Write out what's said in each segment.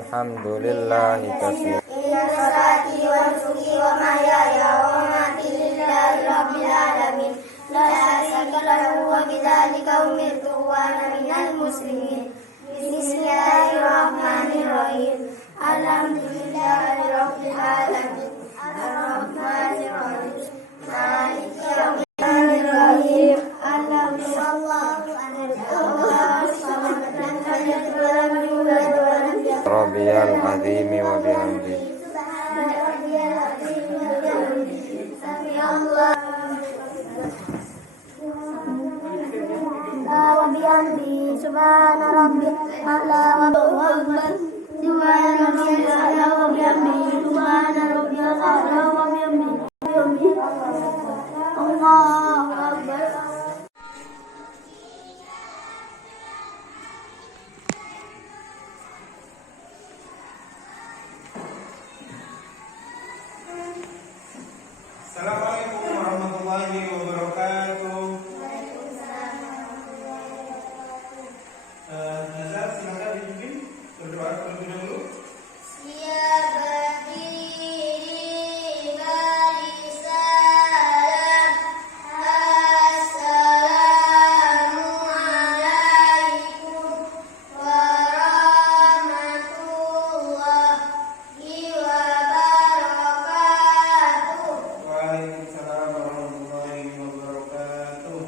walhamdulillahi katsiran. Inna salati wa nusuki wa mahyaya wa mamati lillahi rabbil alamin. La syarika lahu wa bidzalika umirtu wa ana minal muslimin. Bismillahirrahmanirrahim. Alhamdulillahi rabbil alamin. Ar-Rahmanir Rahim. Maliki yaumiddin. Alhamdulillah. Rabbiyal azimi wa bihamdi. Subhana rabbiyal a'la wa bihamdihi. Subhana rabbiyal a'la wa bihamdihi. Subhana rabbiyal a'la wa bihamdihi. Allahu akbar. Assalamualaikum warahmatullahi wabarakatuh. Nazar, silakan dipimpin berdoa terlebih dahulu. Waalaikumsalam warahmatullahi wabarakatuh.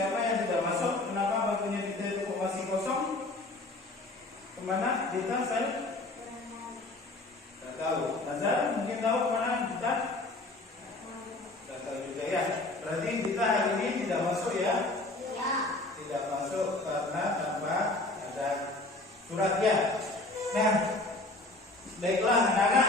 siapa yang tidak masuk? Kenapa bangkunya Dita itu kok masih kosong? Kemana Dita, saya? Tidak tahu. Nazar mungkin tahu kemana Dita? Tidak tahu juga ya. Berarti Dita hari ini tidak masuk ya? Ya. Tidak masuk karena tanpa ada surat ya. Nah, baiklah anak-anak,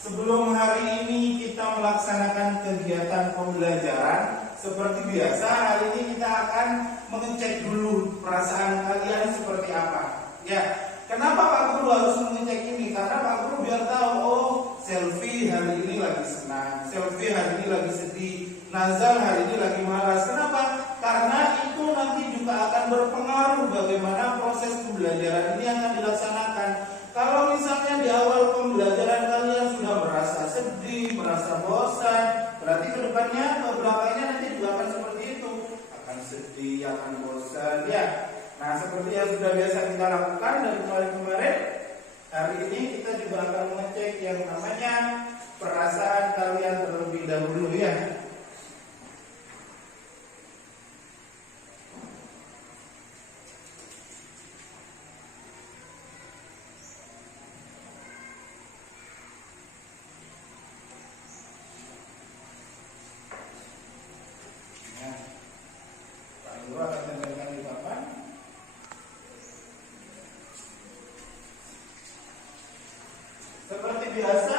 sebelum hari ini kita melaksanakan kegiatan pembelajaran seperti biasa, hari ini kita akan mengecek dulu perasaan kalian seperti apa. Ya, kenapa Pak Guru harus mengecek ini? Karena Pak Guru biar tahu, oh Selfie hari ini lagi senang, Selfie hari ini lagi sedih, Nazal hari ini lagi malas. Kenapa? Karena itu nanti juga akan berpengaruh bagaimana proses pembelajaran ini akan dilaksanakan. Kalau misalnya di awal pembelajaran kalian sudah merasa sedih, merasa bosan, berarti kedepannya atau belakangnya nanti juga akan seperti itu, akan sedih, akan bosan, ya. Nah, seperti yang sudah biasa kita lakukan dari kemarin-kemarin, hari ini kita juga akan mengecek yang namanya perasaan kalian terlebih dahulu, ya. Seperti biasa,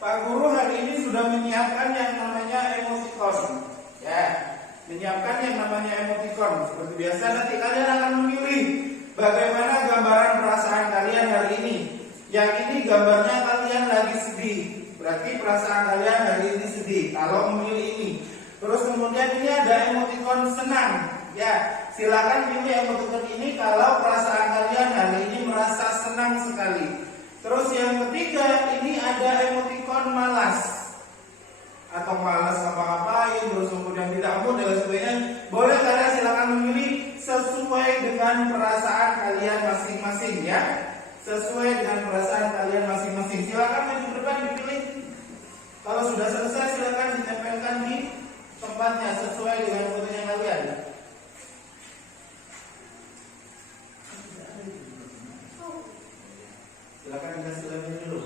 Pak Guru hari ini sudah menyiapkan yang namanya emoticon. Ya, menyiapkan yang namanya emoticon. Seperti biasa nanti kalian akan memilih bagaimana gambaran perasaan kalian hari ini. Yang ini gambarnya kalian lagi sedih. Berarti perasaan kalian hari ini sedih kalau memilih ini. Terus kemudian ini ada emoticon senang. Ya, silakan pilih emoticon ini kalau perasaan kalian hari ini merasa senang sekali. Terus yang ketiga, ini ada emoticon malas atau malas ngapa-ngapain, terus kemudian tidak mood dan sebagainya. Boleh kalian silakan memilih sesuai dengan perasaan kalian masing-masing, ya. Sesuai dengan perasaan kalian masing-masing. Silakan maju ke depan dipilih. Kalau sudah selesai silakan ditempelkan di tempatnya sesuai dengan fotonya kalian. Silakan dikasih label dulu.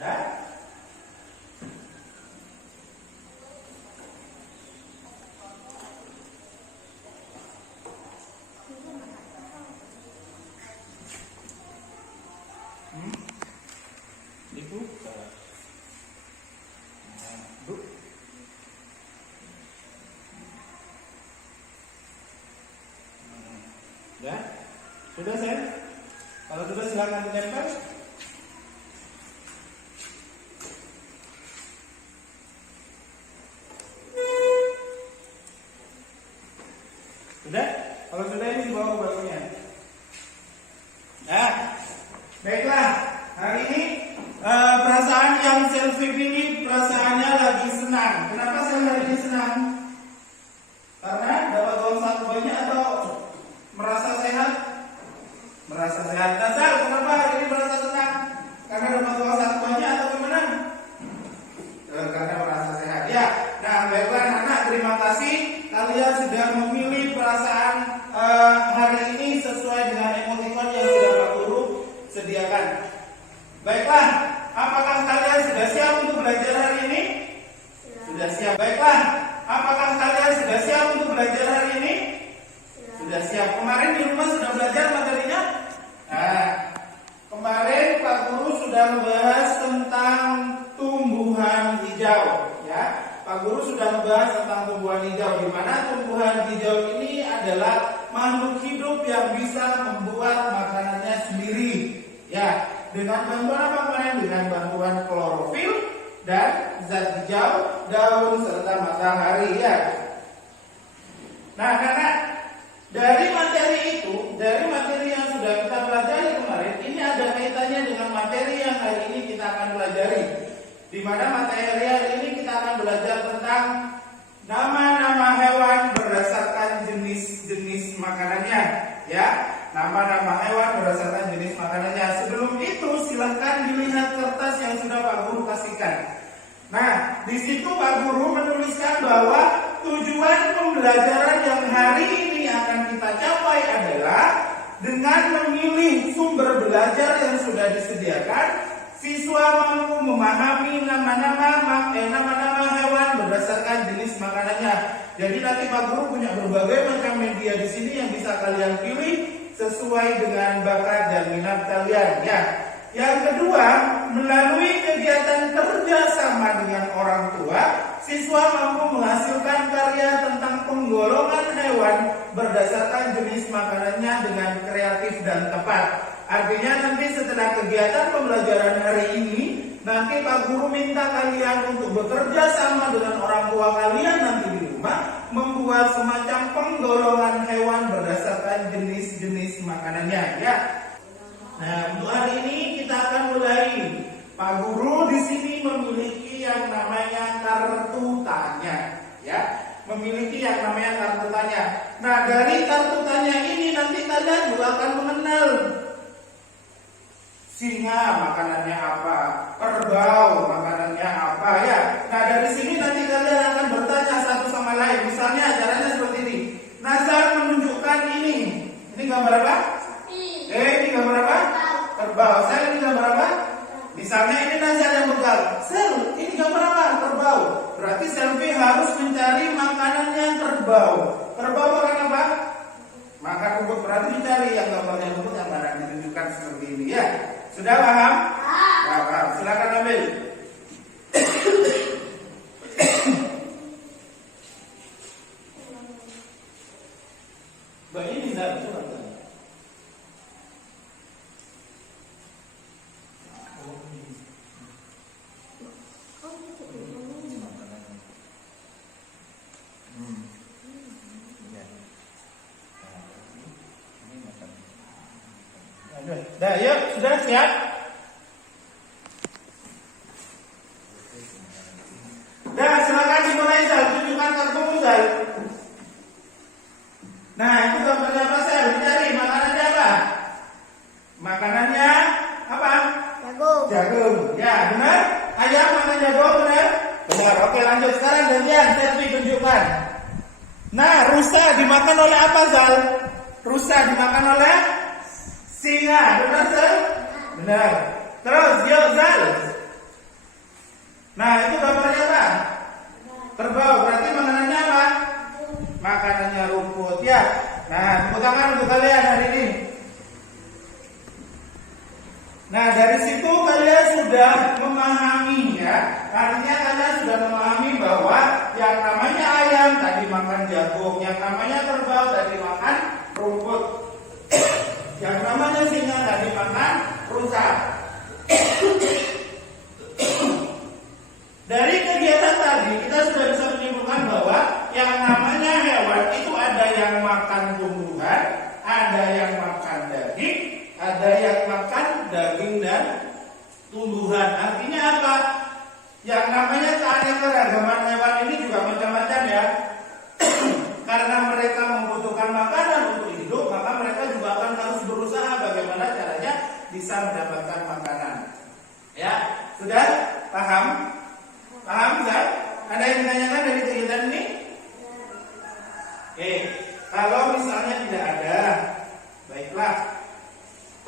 Dah? Dibuka. Ya, sudah saya. Kalau sudah silakan ditempel. Sudah? Kalau sudah ini dibawa ke barunya. Nah, baiklah. Hari ini perasaan yang selfie ini perasaannya lagi senang. Kenapa saya hari ini senang? Karena dapat uang saku banyak atau merasa sehat? Merasa sehat. Nazar, kenapa hari ini merasa senang? Karena dapat uang saku banyak atau gimana? Karena merasa sehat. Ya. Nah, baiklah anak-anak, terima kasih kalian sudah memilih perasaan hari ini sesuai dengan emoticon yang sudah Pak Guru sediakan. Baiklah, apakah kalian sudah siap untuk belajar hari ini? Sudah siap. Baiklah, apakah kalian sudah siap untuk belajar hari ini? Sudah siap. Kemarin di rumah sudah belajar materinya? Nah, kemarin Pak Guru sudah membahas tentang tumbuhan hijau, ya. Pak Guru sudah membahas tentang tumbuhan hijau, di mana tumbuhan hijau ini adalah makhluk hidup yang bisa membuat makanannya sendiri, ya. Dengan bantuan apa kemarin? Dengan bantuan klorofil dan zat hijau, daun serta matahari, ya. Nah, karena dari materi itu, dari materi yang sudah kita pelajari kemarin, ini ada kaitannya dengan materi yang hari ini kita akan pelajari. Di mana materi hari ini kita akan belajar tentang nama-nama hewan berdasarkan jenis-jenis makanannya, ya. Nama-nama hewan berdasarkan informasikan. Nah, di situ Pak Guru menuliskan bahwa tujuan pembelajaran yang hari ini akan kita capai adalah dengan memilih sumber belajar yang sudah disediakan, siswa mampu memahami nama-nama hewan berdasarkan jenis makanannya. Jadi nanti Pak Guru punya berbagai macam media di sini yang bisa kalian pilih sesuai dengan bakat dan minat kalian. Ya. Yang kedua, melalui kegiatan kerjasama dengan orang tua, siswa mampu menghasilkan karya tentang penggolongan hewan berdasarkan jenis makanannya dengan kreatif dan tepat. Artinya nanti setelah kegiatan pembelajaran hari ini, nanti Pak Guru minta kalian untuk bekerja sama dengan orang tua kalian nanti di rumah, membuat semacam penggolongan hewan berdasarkan jenis-jenis makanannya. Ya. Nah, untuk hari ini kita akan mulai. Pak Guru di sini memiliki yang namanya kartu tanya, ya, memiliki yang namanya kartu tanya. Nah, dari kartu tanya ini nanti kalian juga akan mengenal singa makanannya apa, kerbau makanannya apa, ya. Nah, dari sini nanti kalian akan bertanya satu sama lain. Misalnya caranya seperti ini. Nazar menunjukkan ini. Ini gambar apa? Ini gambar apa? Kerbau. Saya ini gambar apa? Misalnya ini Nazar yang pegang. Sel, ini gambar apa? Kerbau. Berarti Selvi harus mencari makanannya kerbau. Kerbau makan apa? Makan rumput. Berarti dicari yang gambarnya rumput yang mana ditunjukkan seperti ini, ya. Sudah paham? Paham. Silakan ambil. Mbak ini Nazar, coba. Dah, yuk, sudah siap? Dah, silakan dimulai, Zal. Tunjukkan kartumu, Zal. Nah, itu gambarnya apa, Zal? Dicari, makanannya apa? Makanannya apa? Jagung. Jagung. Ya, benar? Ayam makan jagung, benar? Benar. Oke, lanjut. Sekarang gantian, Selvi tunjukkan. Nah, rusa dimakan oleh apa, Zal? Rusa dimakan oleh singa, benar, Zal? Benar. Terus, yuk, Zal. Nah, itu gambarnya apa? Kerbau. Berarti makanannya apa? Makanannya rumput, ya. Nah, tepuk tangan untuk kalian hari ini. Nah, dari situ kalian sudah memahami, ya. Artinya kalian sudah memahami bahwa yang namanya ayam tadi makan jagung, yang namanya kerbau tadi makan rumput, yang namanya singa tadi makan rusa. Dari kegiatan tadi kita sudah bisa menyimpulkan bahwa yang namanya hewan itu ada yang makan tumbuhan, ada yang makan daging, ada yang makan daging dan tumbuhan. Artinya apa? Yang namanya keanekaragaman hewan ini juga macam-macam, ya. Karena mereka membutuhkan makanan untuk hidup, maka mereka juga akan harus berusaha bagaimana caranya bisa mendapatkan makanan. Ya, sudah paham? Paham, Zat? Ada yang ditanyakan dari kegiatan ini? Oke, kalau misalnya tidak ada, baiklah.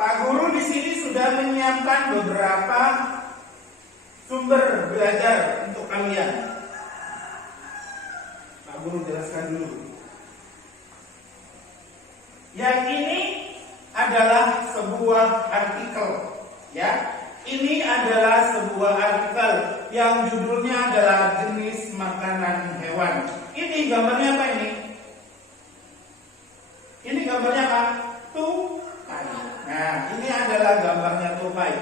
Pak Guru di sini sudah menyiapkan beberapa sumber belajar untuk kalian. Pak Guru jelaskan dulu. Yang ini adalah sebuah artikel, ya. Ini adalah sebuah artikel yang judulnya adalah jenis makanan hewan. Ini gambarnya apa ini? Ini gambarnya apa? Tupai. Nah, ini adalah gambarnya tupai.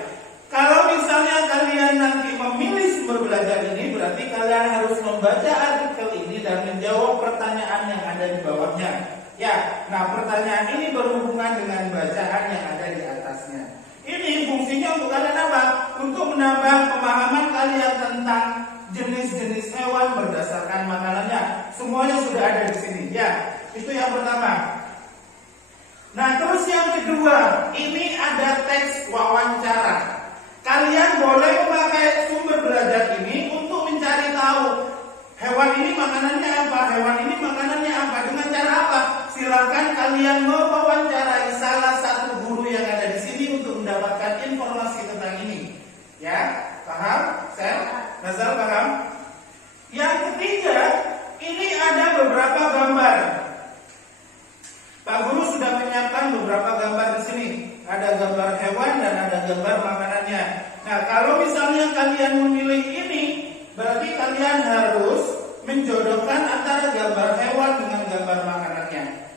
Kalau misalnya kalian nanti memilih sumber belajar ini, berarti kalian harus membaca artikel ini dan menjawab pertanyaan yang ada di bawahnya. Ya, nah pertanyaan ini berhubungan dengan bacaan yang ada di atasnya. Ini fungsinya untuk kalian apa? Untuk menambah pemahaman kalian tentang jenis-jenis hewan berdasarkan makanannya. Semuanya sudah ada di sini. Ya, itu yang pertama. Nah, terus yang kedua, ini ada teks wawancara. Kalian boleh memakai sumber belajar mendapatkan informasi tentang ini. Ya, paham? Sel? Nazal paham? Yang ketiga, ini ada beberapa gambar. Pak Guru sudah menyiapkan beberapa gambar di sini. Ada gambar hewan dan ada gambar makanannya. Nah, kalau misalnya kalian memilih ini, berarti kalian harus menjodohkan antara gambar hewan dengan gambar makanannya.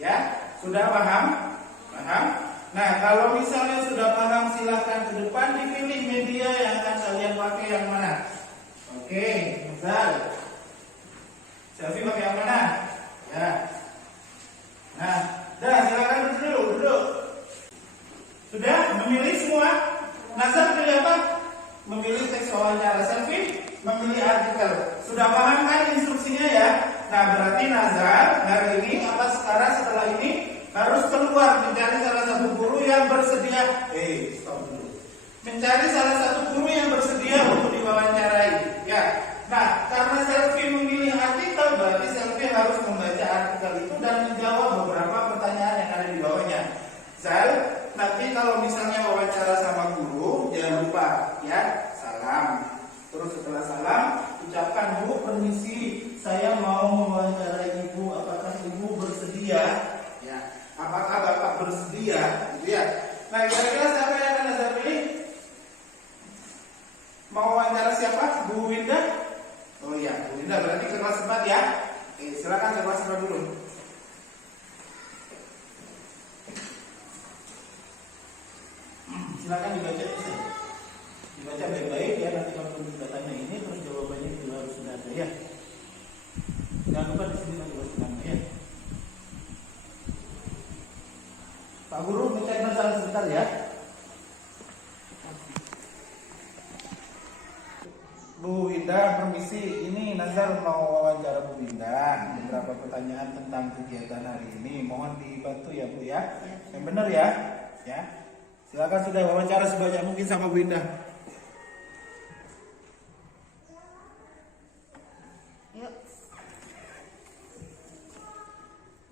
Ya, sudah paham? Paham? Nah, kalau misalnya sudah paham, silahkan ke depan dipilih media yang akan kalian pakai yang mana. Oke, Zal. Selfie pakai yang mana? Ya. Nah, silakan duduk. Sudah memilih semua? Nazar pilih apa? Memilih teks wawancara. Selfie memilih artikel. Sudah paham kan instruksinya ya? Nah, berarti Nazar hari ini sekarang setelah ini harus keluar mencari salah satu guru yang bersedia. Stop dulu. Mencari salah satu guru yang bersedia untuk diwawancarai. Ya. Nah, karena Selfie memilih artikel, berarti Selfie harus membaca artikel itu dan menjawab beberapa pertanyaan yang ada di bawahnya. Zal, nanti kalau misalnya wawancara sama guru, jangan lupa ya, salam. Terus setelah salam, ucapkan, Bu, permisi, saya mau mewawancarai Ibu, apakah Ibu bersedia? Ya, apakah Bapak bersedia? Gitu ya. Nah, kira-kira siapa yang akan Nazar pilih? Mau wawancara siapa? Bu Winda? Oh iya, Bu Winda berarti ke kelas 4 ya. Oke, silakan ke kelas 4 dulu. Silakan dibaca. Dibaca baik-baik ya, nanti kalau kita tanya ini terus jawabannya juga harus sudah ada ya. Jangan lupa di sini nanti baca nama ya. Pak Guru ngecek Nazar sebentar ya. Bu Winda, permisi, ini Nazar mau wawancara Bu Winda. Beberapa pertanyaan tentang kegiatan hari ini. Mohon dibantu ya Bu ya. Yang benar ya. Ya. Silakan sudah wawancara sebanyak mungkin sama Bu Winda. Yuk.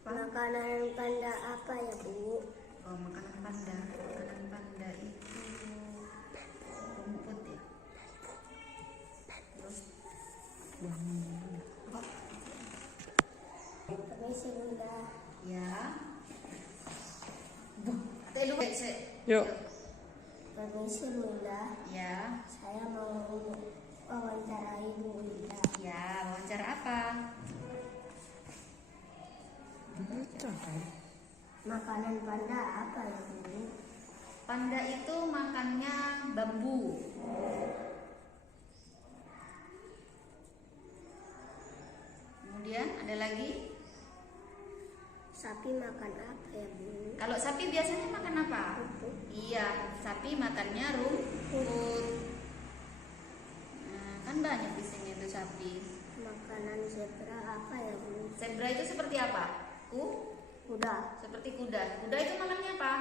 Makanan panda apa ya, Bu? Oh, makanan panda. Makanan panda itu rumput ya. Permisi, Bunda. Ya. Dulu Yuk. Permisi, Bunda. Ya. Saya mau wawancarai Bu Winda. Ya, wawancara apa? Makanan panda apa ya, Bu? Panda itu makannya bambu. Kemudian ada lagi? Sapi makan apa ya, Bu? Kalau sapi biasanya makan apa? Iya, sapi makannya rumput. Nah, kan banyak di sini tuh sapi. Makanan zebra apa ya, Bu? Zebra itu seperti apa? Kuda. Seperti kuda. Kuda itu makannya apa?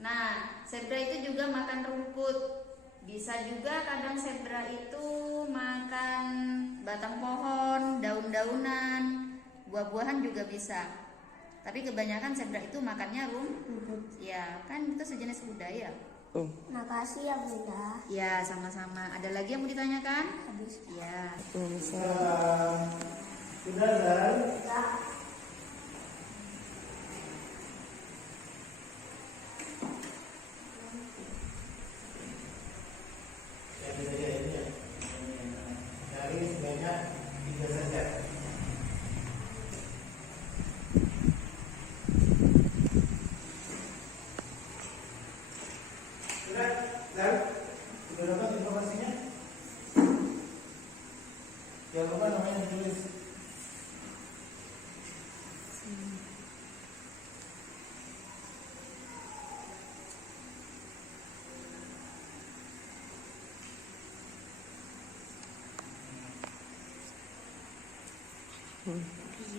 Nah, zebra itu juga makan rumput. Bisa juga kadang zebra itu makan batang pohon, daun-daunan, buah-buahan juga bisa. Tapi kebanyakan zebra itu makannya rumput. Ya, kan itu sejenis kuda ya. Makasih ya, Bunda. Ya, sama-sama. Ada lagi yang mau ditanyakan? Habis. Ya. Sudah, Zal? Ya. Cari sebanyak 3 saja. Sudah, Zal? Sudah dapat informasinya? Jangan lupa namanya ditulis.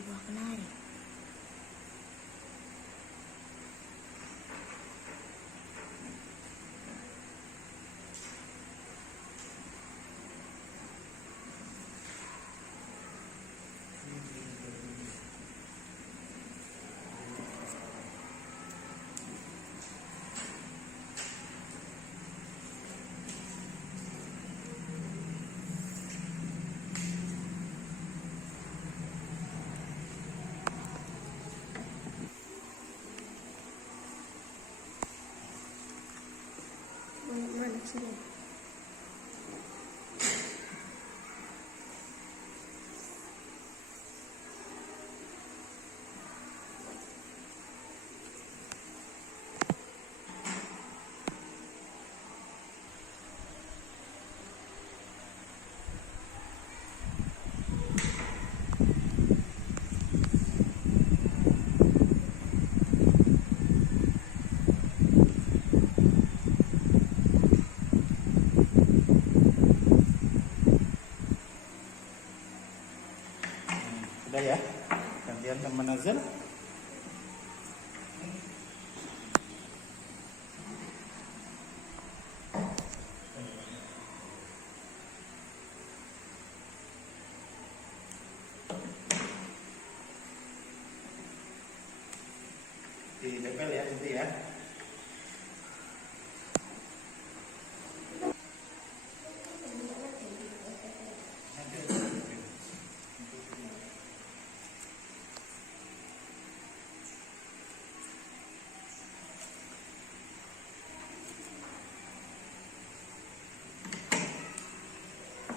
Buah kenari. sini. Udah ya, gantian sama Nazar. Ditempel ya nanti ya.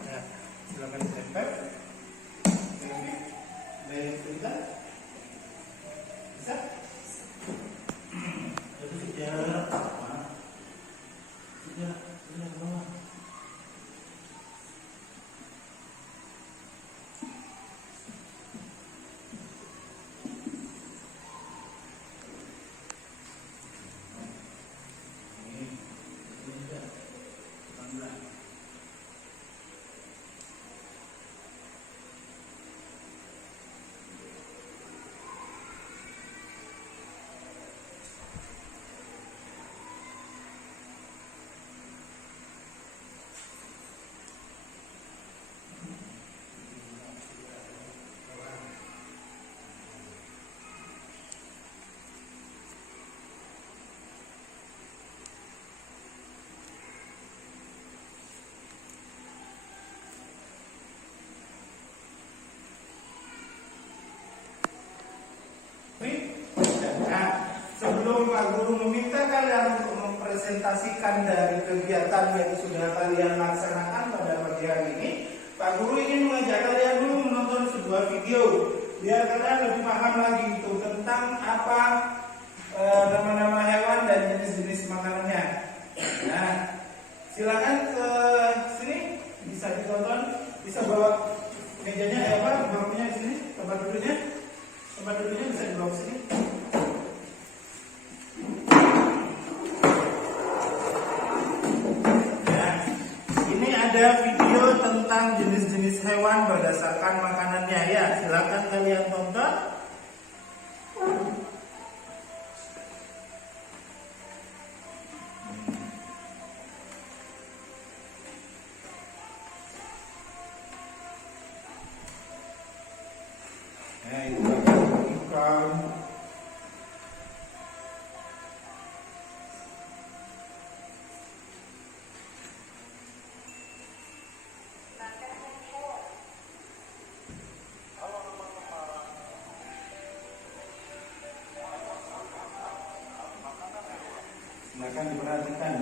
Nah, silakan ditempel. Ini ada yang cerita? Bisa? Jadi sudah bawah. Ini sudah 18. Nah, sebelum Pak Guru meminta kalian untuk mempresentasikan dari kegiatan yang sudah kalian laksanakan pada pagi hari ini, Pak Guru ingin mengajak kalian dulu menonton sebuah video biar kalian lebih paham lagi itu tentang apa nama-nama hewan dan jenis-jenis makanannya. Nah, silakan ke sini, bisa ditonton, bisa bawa mejanya, bangkunya di sini, tempat duduknya bisa dibawa ke sini. Nah, ini ada video tentang jenis-jenis hewan berdasarkan makanannya ya. Silakan kalian tonton. Nah, itu ikan. Silakan diperhatikan.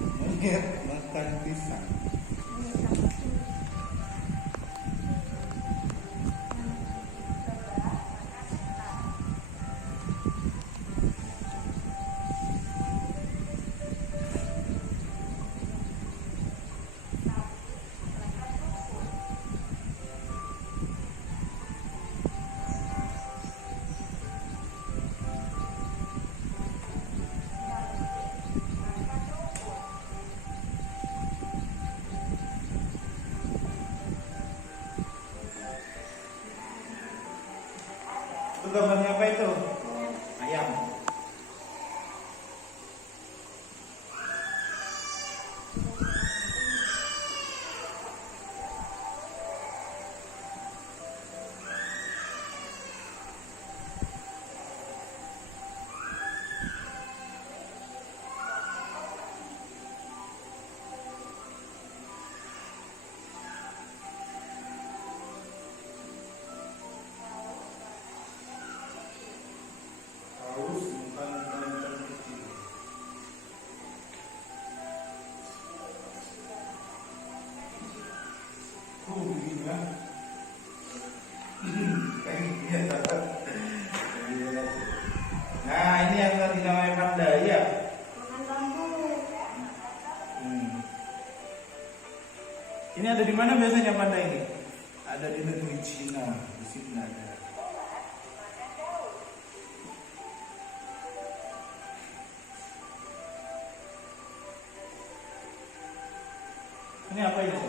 Monyet makan pisang. Itu gambarnya apa itu? Ayam. Nah, ini yang tadi namanya panda ya. Makan bambu. Ini ada di mana biasanya panda ini? Ada di negeri Cina. Di sini ada. Ini apa ini?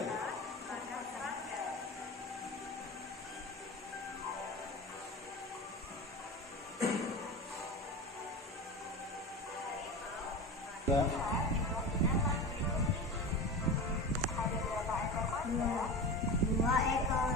Ya. Dua ekor.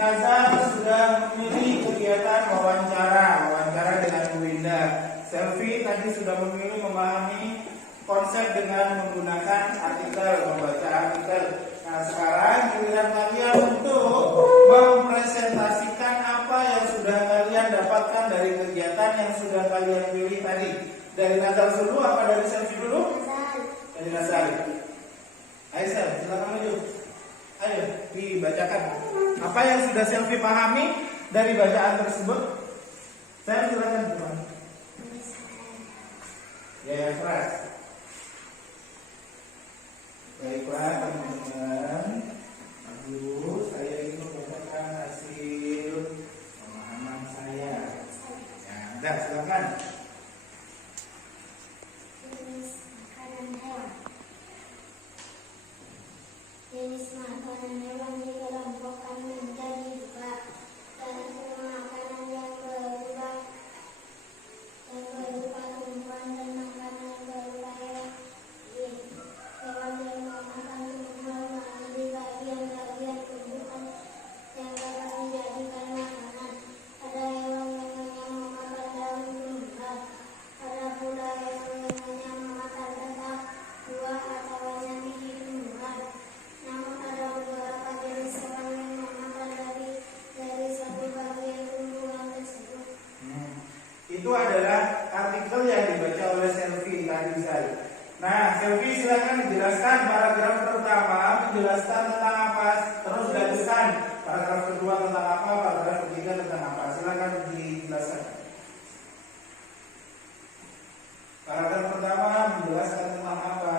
Nazar sudah memilih kegiatan wawancara dengan Bu Winda. Selfie tadi sudah memilih memahami konsep dengan menggunakan artikel, membaca artikel. Nah, sekarang giliran kalian untuk mempresentasikan apa yang sudah kalian dapatkan dari kegiatan yang sudah kalian pilih tadi. Dari Nazar dulu apa dari Selfie dulu? Dari Nazar. Ayo Sel, silakan maju. Ayo dibacakan. Apa yang sudah Selfie pahami dari bacaan tersebut? Saya silakan teman. Ya, yang keras. Baiklah teman-teman. Aduh, saya ingin membacakan hasil pemahaman saya. Ya, udah silakan. Jenis makanan hewan. Jenis makanan hewan dikelompokkan menjadi dua, yaitu makanan yang berupa tumbuhan dan makanan berupa hewan. Hewan yang memakan tumbuhan mengambil bagian-bagian tumbuhan yang dapat dijadikan makanan. Ada hewan yang hanya memakan daun tumbuhan. Ada pula hewan yang hanya memakan batang, buah atau hanya biji tumbuhan. Namun ada beberapa jenis hewan yang memakan dari satu bagian tumbuhan tersebut. Itu adalah artikel yang dibaca oleh Selfie tadi saya. Nah, Selfie silakan dijelaskan paragraf pertama menjelaskan tentang apa, terus dilanjutkan paragraf kedua tentang apa, paragraf ketiga tentang apa. Silakan dijelaskan. Paragraf pertama menjelaskan tentang apa?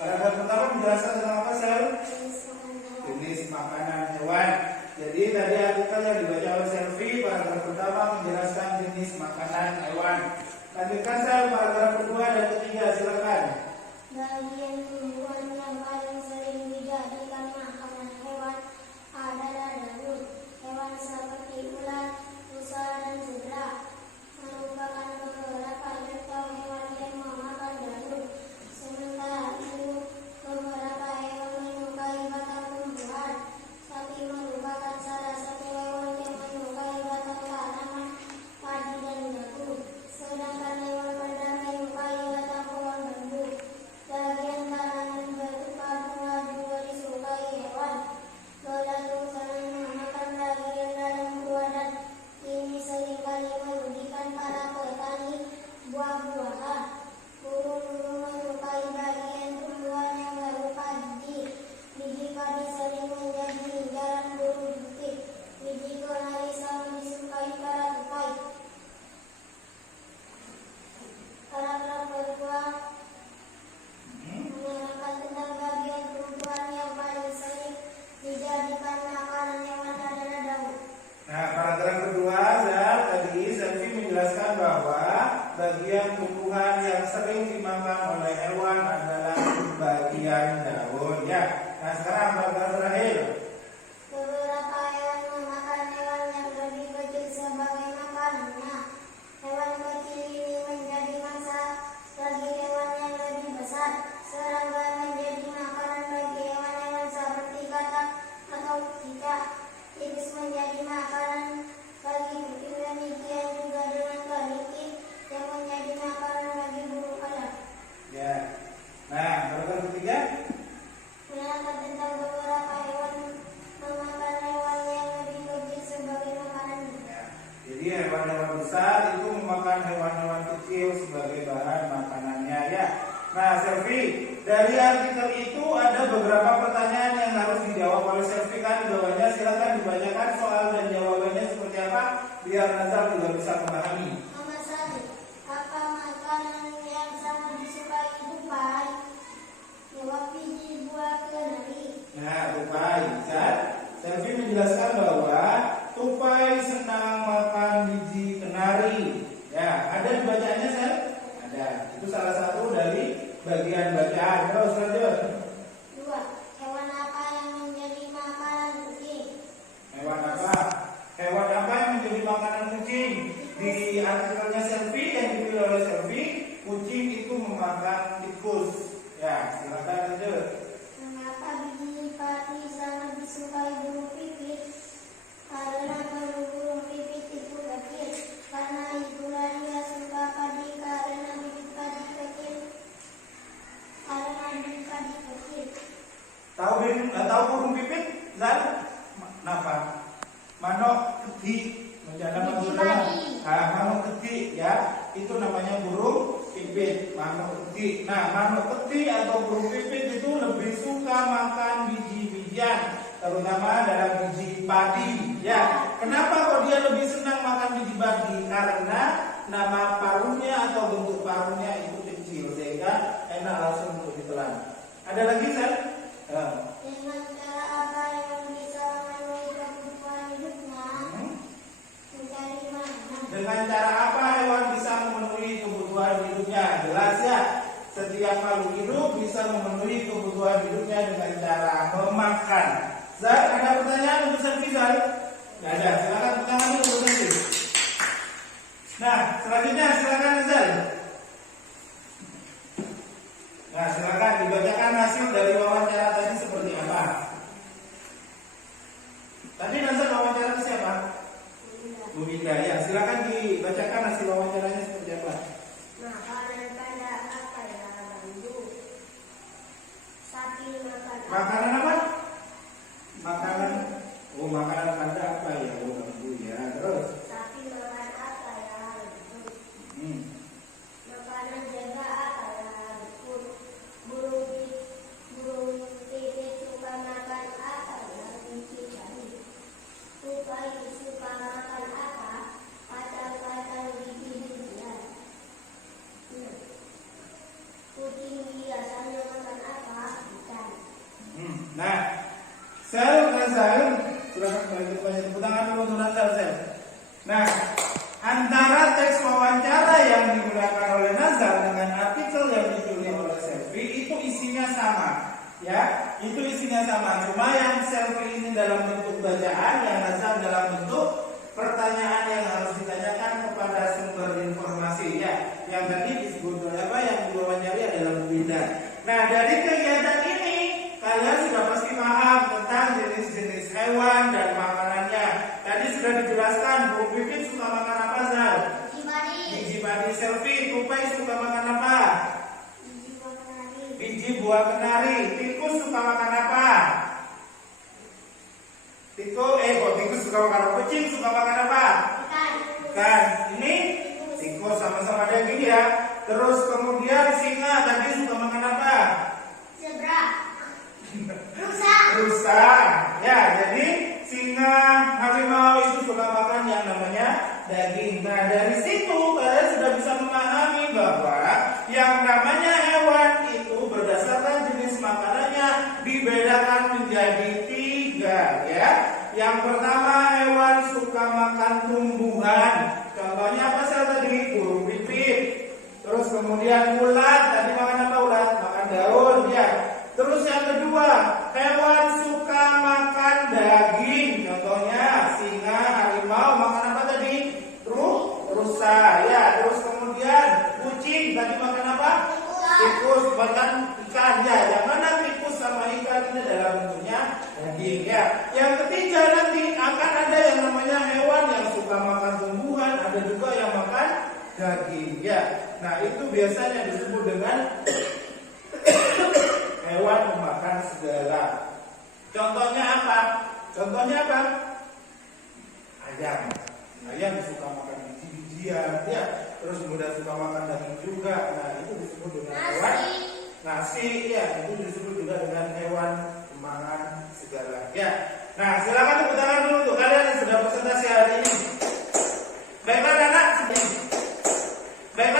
Paragraf pertama menjelaskan tentang apa, Sel? Jenis makanan hewan. Jadi tadi artikel yang dibaca oleh Selfie, paragraf pertama menjelaskan jenis makanan hewan. Lanjutkan Sel, paragraf kedua dan ketiga, silakan. Bagian tumbuhan yang paling sering dijadikan makanan hewan adalah daun. Hewan seperti ular, rusa, dan zebra merupakan beberapa contoh hewan yang memakan daun. Sementara itu, beberapa hewan menyukai batang tumbuhan. Sapi merupakan salah satu hewan yang menyukai batang tanaman, padi, dan batu. Sedangkan hewan panda menyukai batang pohon bambu. Bagian kanan tikus menjadi makanan bagi kucing, demikian juga dengan kelinci yang menjadi makanan bagi burung elang. Ya. Nah, paragraf ketiga. Menerangkan tentang beberapa hewan memakan hewan yang lebih kecil sebagai makanannya. Ya. Jadi hewan-hewan besar itu memakan hewan-hewan kecil sebagai bahan makanannya ya. Nah, Selfie, dari artikel itu ada beberapa pertanyaan yang harus dijawab oleh Selfie kan di bawahnya. Silakan dibacakan soal dan jawabannya seperti apa biar Nazar juga bisa memahami. Nomor 1. Apa makanan yang sangat disukai tupai? Jawab biji buah kenari. Nah, tupai, Zat. Selfie menjelaskan bahwa tupai senang makan biji kenari. Ya, ada dibacaannya, Sel? Ada. Itu salah satu dari bagian bacaan. Terus lanjut. 2. Hewan apa yang menjadi makanan kucing? Hewan apa? Hewan apa yang menjadi makanan kucing? Di artikelnya Selfie yang dipilih oleh Selfie, kucing itu memakan tikus. Ya, silakan lanjut. Mengapa biji padi sangat disukai burung pipit? Karena burung pipit itu kecil. Karena itulah dia suka padi, karena biji padi kecil. Karena biji padi kecil. Tahu burung pipit? Zat? Kenapa? Manuk keti. Biji padi. Manuk keti ya. Itu namanya burung pipit, manuk keti. Nah, manuk keti atau burung pipit itu lebih suka makan biji-bijian, terutama dalam biji padi. Ya, kenapa kok dia lebih senang makan biji padi? Karena nama paruhnya atau bentuk paruhnya itu kecil sehingga enak langsung untuk ditelan. Ada lagi kan? Dengan cara apa yang bisa memenuhi kebutuhan hidupnya? Mencari makanan. Dengan cara apa hewan bisa memenuhi kebutuhan hidupnya? Jelas ya. Setiap makhluk hidup bisa memenuhi kebutuhan hidupnya dengan cara memakan. Zat, ada pertanyaan untuk Selfie, Zat? Tidak ada. Silakan tangan dulu Selfie. Nah, selanjutnya silakan Zat. Nah, silakan dibacakan hasil dari wawancara tadi seperti apa? Tadi Nazar wawancara ke siapa? Bu Minda, ya. Silakan dibacakan hasil wawancaranya seperti apa? Makanan pada apa ya, Bandu? Sapi makan Makanan apa? Makanan. Oh, makanan pada apa ya? Oh, bambu ya. Terus? Sapi makan apa ya, Bandu? Makanan jaga apa ya, Bandu? Burung pipit suka makan apa ya, biji padi? Tupai suka makan apa? Kacang-kacang biji-bijian. Kucing biasanya makan apa? Ikan. Nah, Sel, Nazar, silakan banyak tepuk tangan dulu untuk Nazar, Sel. Nah, antara teks wawancara yang digunakan oleh Nazar dengan artikel yang dipilih oleh Selfie itu isinya sama, ya, itu isinya sama. Cuma yang Selfie ini dalam bentuk bacaan, yang Nazar dalam bentuk pertanyaan yang harus ditanyakan kepada sumber informasi, ya. Yang tadi disebut oleh apa? Yang diwawancari adalah Bu Winda. Nah, dari kegiatan ini kalian sudah pasti paham tentang jenis-jenis hewan dan makanannya. Tadi sudah dijelaskan, burung pipit suka makan apa, Zal? Biji padi. Selfie, tupai suka makan apa? Biji buah kenari. Tikus suka makan apa? Tikus suka makan apa? Kucing suka makan apa? Ikan. Ini tikus sama-sama ada gini ya. Terus kemudian singa tadi suka makan apa? Zebra. Rusa. Ya, jadi singa, harimau itu suka makan yang namanya daging. Nah, dari situ kalian sudah bisa memahami bahwa yang namanya hewan itu berdasarkan jenis makanannya dibedakan menjadi 3, ya. Yang pertama, hewan suka makan tumbuhan. Contohnya apa sih tadi? Burung pipit. Terus kemudian ulat, tadi makan apa ulat? Makan daun, ya. Terus yang kedua, hewan suka makan daging. Contohnya singa, harimau, makan apa tadi? Rusa, ya. Terus kemudian kucing, tadi makan apa? Tikus, makan ikan, ya. Yang mana tikus sama ikan ini dalam bentuknya daging, ya. Yang ketiga nanti akan ada yang namanya hewan yang suka makan tumbuhan, ada juga yang makan daging ya. Nah, itu biasanya disebut dengan hewan pemakan segala. Contohnya apa? Ayam. Ayam suka makan biji-bijian ya. Terus kemudian suka makan daging juga. Nah, itu disebut dengan hewan nasi ya. Itu disebut juga dengan hewan pemakan segala ya. Nah, silakan tepuk tangan dulu untuk kalian yang sudah presentasi hari ini. Baiklah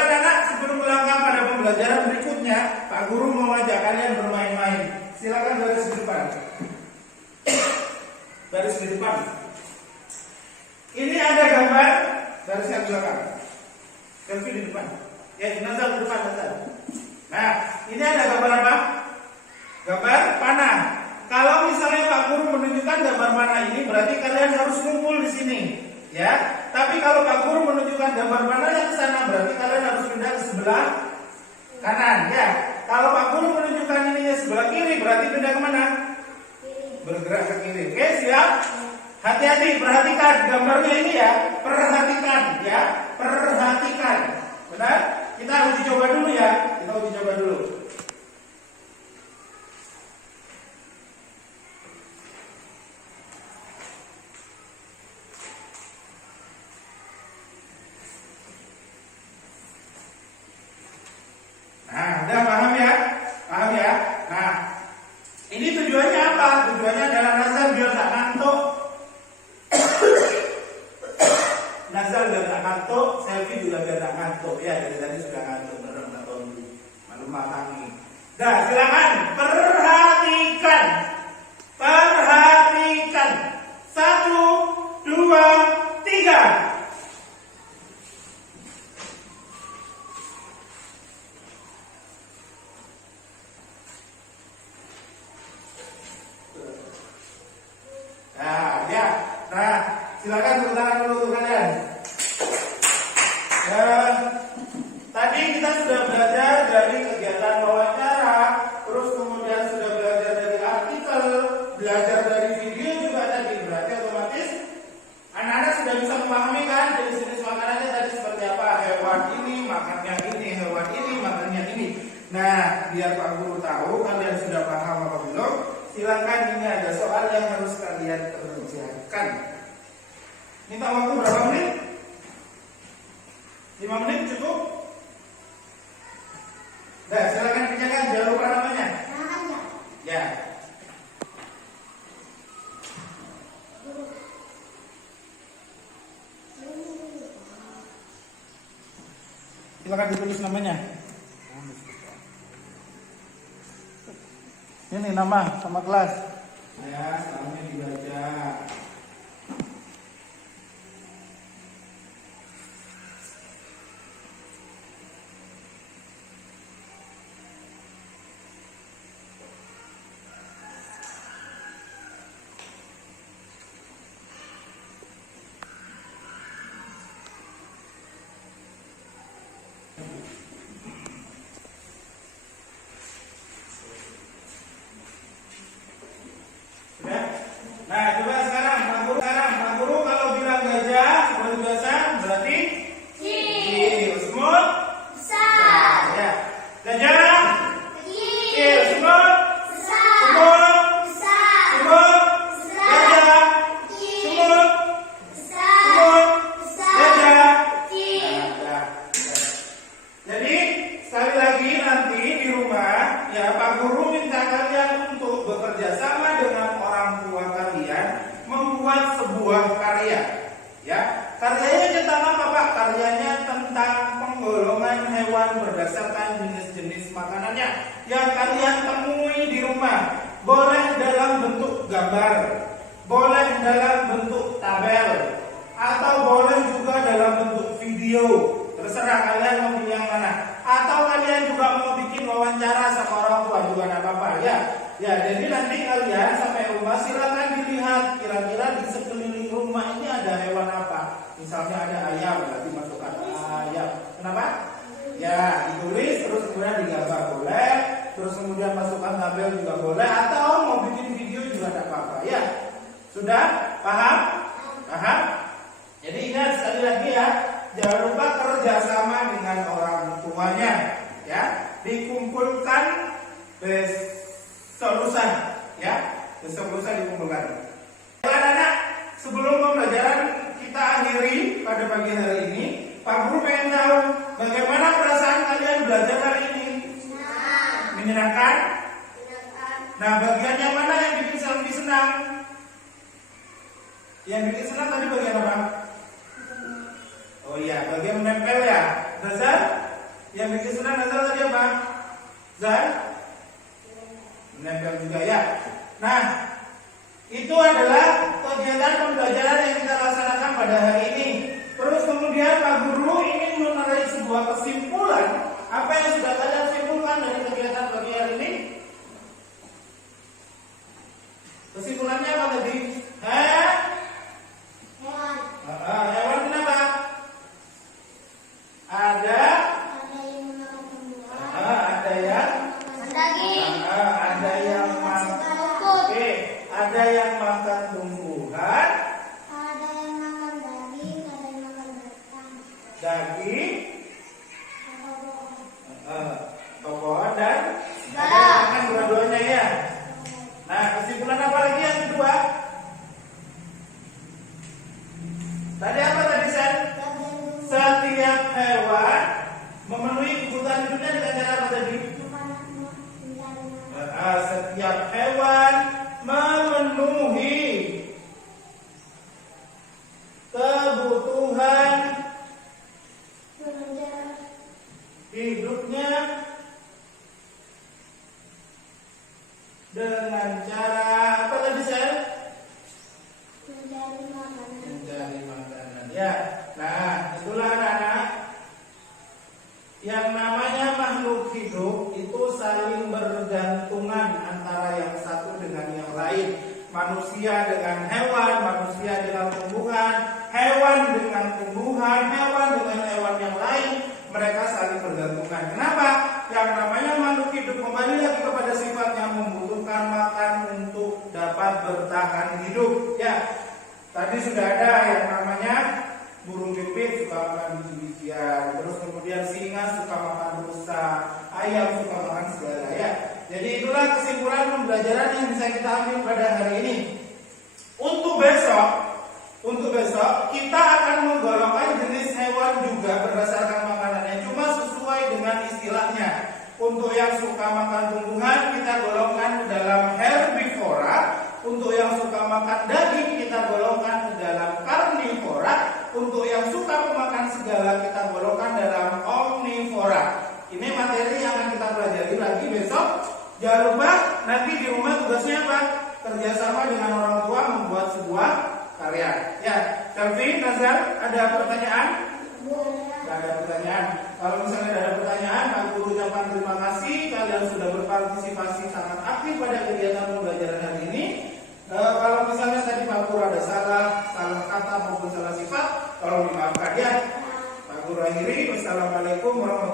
anak, sebelum melangkah pada pembelajaran berikutnya, Pak Guru mau ajak kalian bermain-main. Silakan baris di depan. Baris di depan. Ini ada gambar baris yang belakang. Selfie di depan. Ya, Nazar di depan, Nazar. Nah, ini ada gambar apa? Gambar panah. Kalau misalnya Pak Guru menunjukkan gambar panah ini, berarti kalian harus ngumpul di sini, ya. Tapi kalau Pak Guru menunjukkan gambar panahnya ke sana, berarti kalian harus pindah ke sebelah kanan, ya. Kalau Pak Guru menunjukkan ininya sebelah kiri, berarti pindah kemana? Bergerak ke kiri. Oke, siap? Hati-hati, perhatikan gambarnya ini ya. Perhatikan, ya. Perhatikan. Benar? Kita uji coba dulu ya. Kita uji coba dulu. Nah, udah paham ya? Paham ya? Nah, ini tujuannya apa? Tujuannya adalah Nazar biar tak ngantuk. Nazar biar tak ngantuk, selfie juga biar tak ngantuk. Ya, dari tadi sudah ngantuk, bener nggak tahu dulu. Malu matangi. Nah, silakan perhatikan. Perhatikan. 1, 2, 3. Nah, ya. Nah, silakan tepuk tangan dulu untuk kalian. Tadi kita sudah belajar dari kegiatan wawancara, terus kemudian sudah belajar dari artikel, belajar dari video juga tadi. Berarti otomatis anak-anak sudah bisa memahami kan jenis-jenis makanannya tadi seperti apa. Hewan ini makannya ini, hewan ini makannya ini. Nah, biar Pak Guru tahu kalian sudah paham apa belum, silakan ini ada soal yang harus kalian kerjakan. Minta waktu berapa menit? 5 menit cukup? Nah, silakan kerjakan, jangan lupa namanya. Ya. Silakan ditulis namanya. Ini nama sama kelas. Ya, namanya dibaca. Nah, coba sekarang Pak Guru kalau bilang gajah seperti biasa berarti kecil, semut besar. Ya. Gajah kecil, semut besar. Semut gajah semut gajah kecil. Nah, jadi sekali lagi nanti di rumah ya Pak Guru minta kalian untuk bekerja sama dengan orang tua kalian membuat sebuah karya. Ya, karyanya tentang apa Pak? Karyanya tentang penggolongan hewan berdasarkan jenis-jenis makanannya yang kalian temui di rumah. Boleh dalam bentuk gambar, boleh dalam bentuk tabel, atau boleh juga dalam bentuk video. Terserah kalian mau pilih yang mana. Atau kalian juga mau bikin wawancara sama orang tua juga tidak apa-apa ya. Ya, jadi nanti kalian sampai rumah silakan dilihat kira-kira di sekeliling rumah ini ada hewan apa. Misalnya ada ayam, berarti masukkan ayam. Kenapa? Ya, ditulis terus kemudian digambar boleh, terus kemudian masukkan tabel juga boleh, atau mau bikin video juga tidak apa-apa. Ya, sudah paham? Paham? Jadi ingat sekali lagi ya, jangan lupa kerjasama dengan orang tuanya, ya. Dikumpulkan besok lusa, ya. Besok lusa dikumpulkan. Anak-anak, sebelum pembelajaran kita akhiri pada pagi hari ini, Pak Guru pengen tahu bagaimana perasaan kalian belajar hari ini? Menyenangkan? Nah, bagian yang mana yang bikin Selvi senang? Yang bikin senang tadi bagian apa? Oh iya, bagian menempel ya. Nazar? Yang bikin senang Nazar tadi apa? Zar? Menempel juga ya. Nah, itu adalah kegiatan pembelajaran yang kita laksanakan pada hari ini. Terus kemudian Pak Guru ingin menarik sebuah kesimpulan. Apa yang sudah kalian simpulkan dari kegiatan pagi hari ini? Kesimpulannya apa tadi? Hewan kenapa? Ada yang daging. ada yang makan. Oke, ada yang makan tumbuhan. Ada yang makan daging, ada yang makan batang. Daging, pohon dan Segala. ada yang makan dua-duanya ya. Nah, kesimpulan apa lagi yang kedua? Tadi apa tadi Sen? Setiap hewan memenuhi kebutuhan hidupnya dengan cara apa tadi? Setiap hewan memenuhi kebutuhan hidupnya dengan cara apa tadi Sen? Mencari makanan. Ya, nah itulah anak-anak. Yang namanya makhluk hidup itu saling bergantungan antara yang satu dengan yang lain. Manusia dengan hewan, manusia dengan tumbuhan, hewan dengan tumbuhan, hewan dengan hewan yang lain. Mereka saling bergantungan. Kenapa? Yang namanya makhluk hidup kembali lagi kepada sifatnya membutuhkan makan untuk dapat bertahan hidup. Ya, tadi sudah ada yang namanya burung pipit suka makan biji-bijian, terus kemudian singa suka makan rusa, ayam suka makan segala ya. Jadi itulah kesimpulan pembelajaran yang bisa kita ambil pada hari ini. Untuk besok kita akan menggolongkan jenis hewan juga berdasarkan makanannya, cuma sesuai dengan istilahnya. Untuk yang suka makan tumbuhan kita golongkan ke dalam herbivora, untuk yang suka makan daging kita golongkan ke dalam karnivora, untuk yang suka memakan segala kita golongkan dalam omnivora. Ini materi yang akan kita pelajari lagi besok. Jangan lupa nanti di rumah tugasnya apa? Kerjasama dengan orang tua membuat sebuah karya. Ya, Selvi, Nazar, ada pertanyaan? Tidak ada pertanyaan. Kalau misalnya tidak ada pertanyaan, Pak Guru ucapkan terima kasih. Kalian sudah berpartisipasi sangat aktif pada kegiatan pembelajaran hari ini. Kalau misalnya tadi Pak Guru ada salah kata maupun salah sifat, tolong dimaafkan ya. Pak Guru akhiri. Wassalamualaikum warahmatullahi wabarakatuh.